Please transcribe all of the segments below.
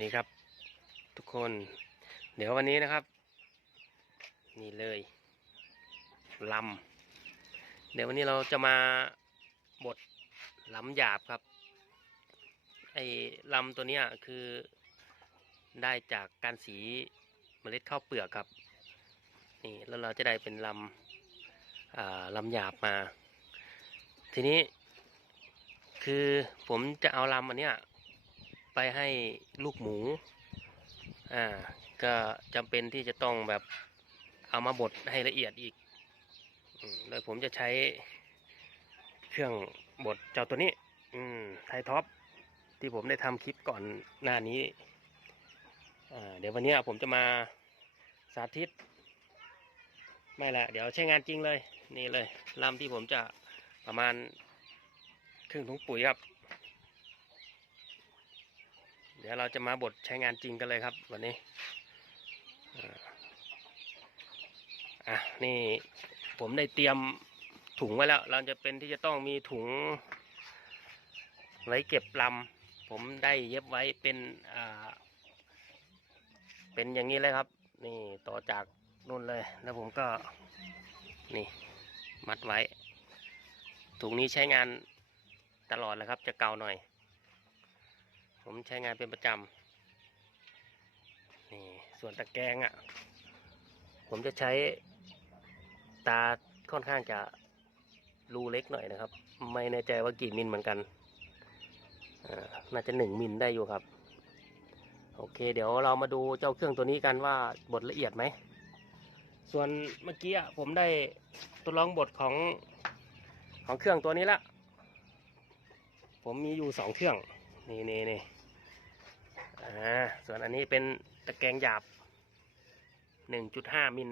นี่ครับ ทุกคน เดี๋ยววันนี้นะครับ นี่เลยลำเดี๋ยววันนี้เราจะมาบดลำหยาบครับ ไอ้ลำตัวเนี้ยคือได้จากการสีเมล็ดข้าวเปลือกครับ นี่แล้วเราจะได้เป็นลำลำหยาบมา ทีนี้คือผมจะเอาลำอันเนี้ย ไปให้ลูกหมู อ่า ก็จำเป็นที่จะต้องแบบเอามาบดให้ละเอียดอีกโดยผมจะใช้เครื่องบดเจ้าตัวนี้ อืม ไทท็อปที่ผมได้ทำคลิปก่อนหน้านี้อ่าเดี๋ยววันนี้ผมจะมาสาธิต ไม่ละเดี๋ยวใช้งานจริงเลย นี่เลยลำที่ผมจะประมาณครึ่งถุงปุ๋ยครับ เดี๋ยวเราจะมาบดใช้งานจริงกันเลยครับ วันนี้อะนี่ผมได้เตรียมถุงไว้แล้ว เราจะเป็นที่จะต้องมีถุง ไว้เก็บลำผมได้เย็บไว้เป็นอ่าเป็นอย่างนี้เลยครับ นี่ต่อจากนู่นเลย แล้วผมก็นี่มัดไว้ถุงนี้ใช้งานตลอดเลยครับ จะเก่าหน่อย ผมใช้งานเป็นประจำนี่ส่วนตะแกรงอะ่ะ ผมจะใช้ตาค่อนข้างจะรูเล็กหน่อยนะครับ ไม่แน่ใจว่ากี่มิลเหมือนกันอาน่าจะหนึ่งมิลได้อยู่ครับ โอเค เดี๋ยวเรามาดูเจ้าเครื่องตัวนี้กันว่าบดละเอียดไหม ส่วนเมื่อกี้ผมได้ทดลองบดของของเครื่องตัวนี้ละ ผมมีอยู่สองเครื่อง นี่นี่นี่ อ่าส่วนอันนี้เป็นตะแกรงหยาบหนึ่งจุดห้ามิล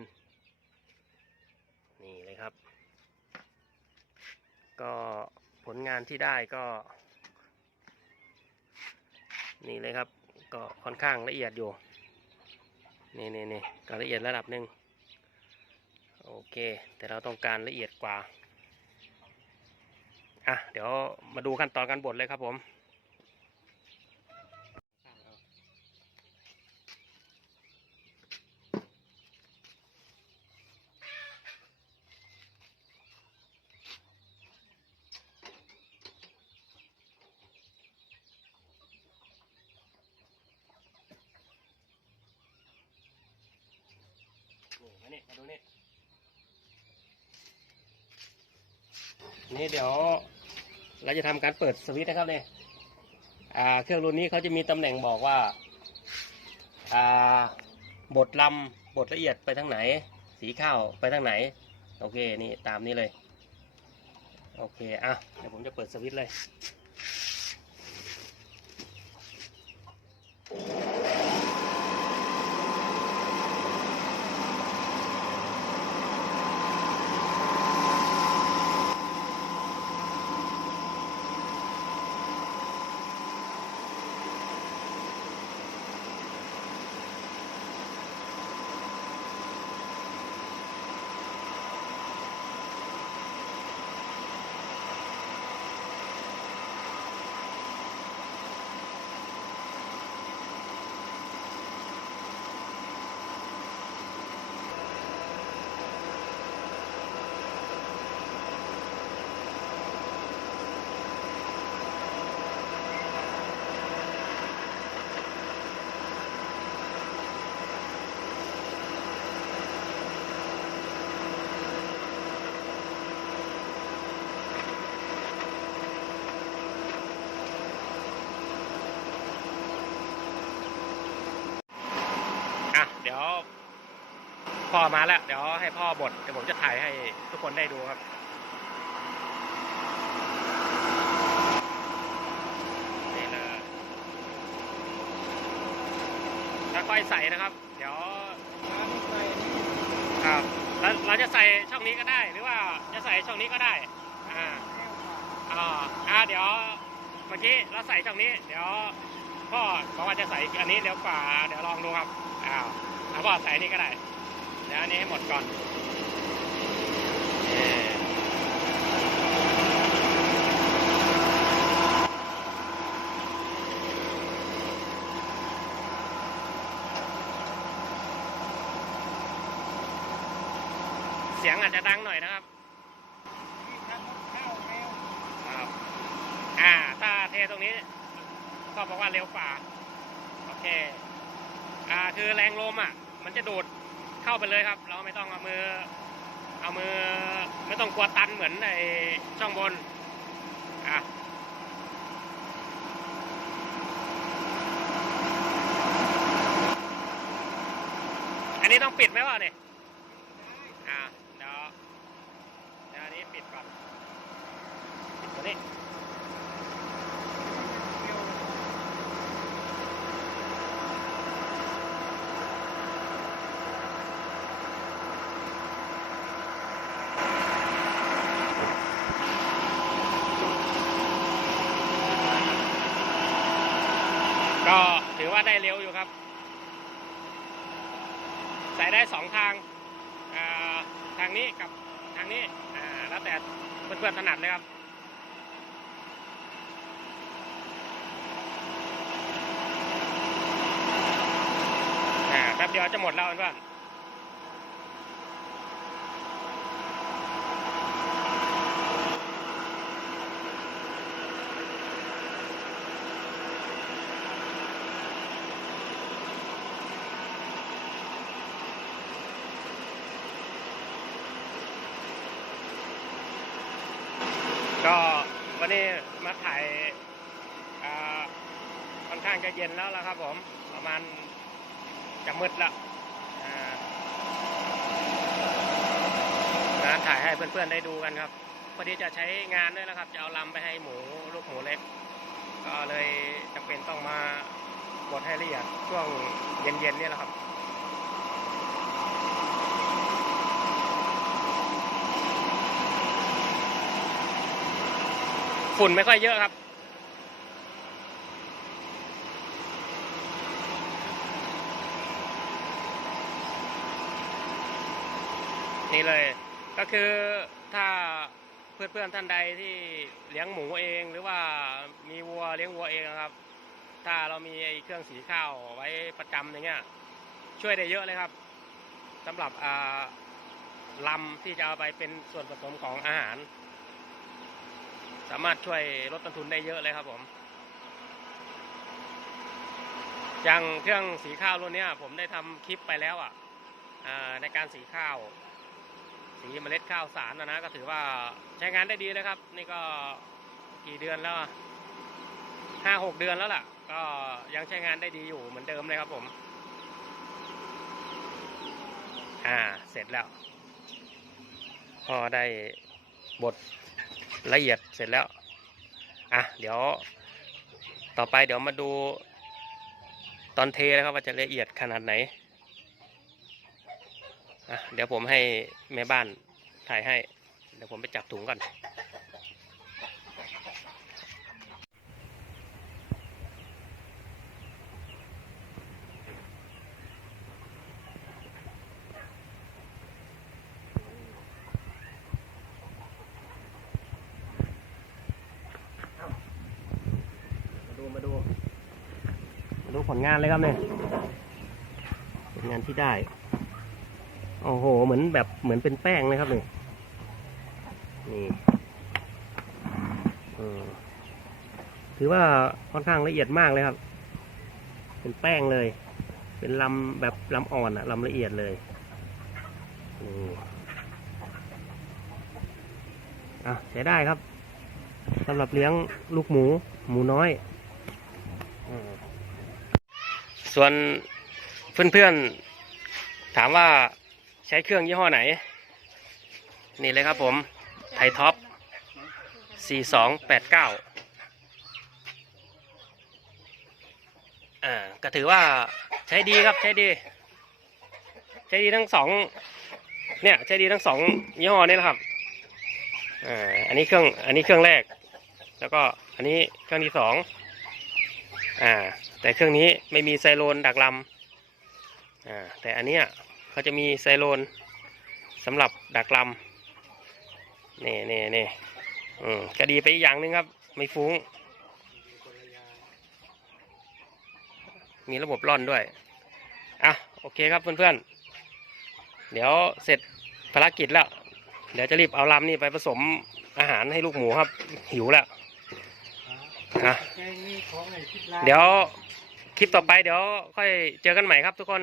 นี่เลยครับ ก็ผลงานที่ได้ก็ นี่เลยครับ ก็ค่อนข้างละเอียดอยู่ นี่นี่นี่ก็ละเอียดระดับหนึ่งโอเค แต่เราต้องการละเอียดกว่า อะ เดี๋ยวมาดูขั้นตอนการบดเลยครับผม นี่เดี๋ยวเราจะทำการเปิดสวิตช์นะครับเนี่ยเครื่องรุ่นนี้เขาจะมีตำแหน่งบอกว่าบดลำบดละเอียดไปทางไหน สีข้าวไปทางไหน โอเคนี่ตามนี้เลย โอเคอะเดี๋ยวผมจะเปิดสวิตช์เลย ยวพ่อมาแล้ว เดี๋ยวให้พ่อบดเดี๋ยวผมจะถ่ายให้ทุกคนได้ดูครับนี่เลยค่อยๆใส่นะครับ เดี๋ยวครับแล้วเราจะใส่ช่องนี้ก็ได้ หรือว่าจะใส่ช่องนี้ก็ได้ อ่าอ่าอ่าเดี๋ยวเมื่อกี้เราใส่ช่องนี้ เดี๋ยวพ่อบอกว่าจะใส่อันนี้เดี๋ยวกว่าเดี๋ยวลองดูครับอ้าว รือว่าใส่นี่ก็ได้เดี๋ยวอันนี้ให้หมดก่อนเสียงอาจจะดังหน่อยนะครับอ่า ถ้าเทตรงนี้ ก็บอกว่าเร็วกว่า โอเค อ่า คือแรงลมอะ มันจะโดดเข้าไปเลยครับ เราไม่ต้องเอามือ เอามือไม่ต้องกลัวตันเหมือนในช่องบนอะอันนี้ต้องปิดไหมวะเนี่ย อ่า เดี๋ยว เดี๋ยวอันนี้ปิดก่อน ปิดตัวนี้ เร็ว ก็ถือ ว่าได้เร็วอยู่ครับ ใส่ได้สองทางทางนี้กับทางนี้แล้วแต่เพื่อนๆถนัดเลยครับแป๊บเดียวจะหมดแล้วเพื่อนก็ วันนี้มาถ่ายค่อนข้างจะเย็นแล้วละครับผม ประมาณจะมืดแล้วอ่ามาถ่ายให้เพื่อนๆได้ดูกันครับพอดีจะใช้งานด้วยนะครับ จะเอาลำไปให้หมูลูกหมูเล็ก ก็เลยจำเป็นต้องมาบดให้ละเอียดช่วงเย็นๆนี่แหละครับ ฝุ่นไม่ค่อยเยอะครับนี่เลยก็คือถ้าเพื่อนๆท่านใดที่เลี้ยงหมูเองหรือว่ามีวัวเลี้ยงวัวเองนะครับ ถ้าเรามีไอ้เครื่องสีข้าวไว้ประจำอย่างเงี้ยช่วยได้เยอะเลยครับสำหรับลำที่จะเอาไปเป็นส่วนผสมของอาหาร สามารถช่วยลดต้นทุนได้เยอะเลยครับผม อย่างเครื่องสีข้าวรุ่นนี้ผมได้ทำคลิปไปแล้วอะอ่าในการสีข้าว สีเมล็ดข้าวสารนะนะก็ถือว่าใช้งานได้ดีเลยครับ นี่ก็กี่เดือนแล้วห้าหกเดือนแล้วล่ะ ก็ยังใช้งานได้ดีอยู่เหมือนเดิมเลยครับผม อ่าเสร็จแล้ว พอได้บท ละเอียดเสร็จแล้วอะเดี๋ยวต่อไปเดี๋ยวมาดูตอนเทนะครับว่าจะละเอียดขนาดไหนอะเดี๋ยวผมให้แม่บ้านถ่ายให้ เดี๋ยวผมไปจับถุงก่อน ดูมาดู มาดูผลงานเลยครับเนี่ยผลงานที่ได้ โอ้โห เหมือนแบบเหมือนเป็นแป้งเลยครับเนี่ยนี่ถือว่าค่อนข้างละเอียดมากเลยครับ เป็นแป้งเลย เป็นลำแบบลำอ่อนอะลำละเอียดเลยนี่อะใช้ได้ครับสำหรับเลี้ยงลูกหมู หมูน้อย ส่วนเพื่อนๆ ถามว่าใช้เครื่องยี่ห้อไหน นี่เลยครับผมไทท็อป 4289 อ่า ก็ถือว่าใช้ดีครับใช้ดี ใช้ดีทั้งสองเนี่ยใช้ดีทั้งสองยี่ห้อนี่แหละครับ อ่า อันนี้เครื่อง อันนี้เครื่องแรก แล้วก็อันนี้เครื่องที่สอง อ่า แต่เครื่องนี้ไม่มีไซโลนดักลำอ่า แต่อันเนี้ยเขาจะมีไซโลนสำหรับดักลำนี่นี่นี่อืมก็ดีไปอีกอย่างหนึงครับ ไม่ฟุ้ง มีระบบร่อนด้วย อะ โอเคครับเพื่อนๆ เดี๋ยวเสร็จภารกิจแล้ว เดี๋ยวจะรีบเอาลำนี่ไปผสมอาหารให้ลูกหมูครับ หิวแล้ว อะเดี๋ยวคลิปต่อไปเดี๋ยวค่อยเจอกันใหม่ครับทุกคน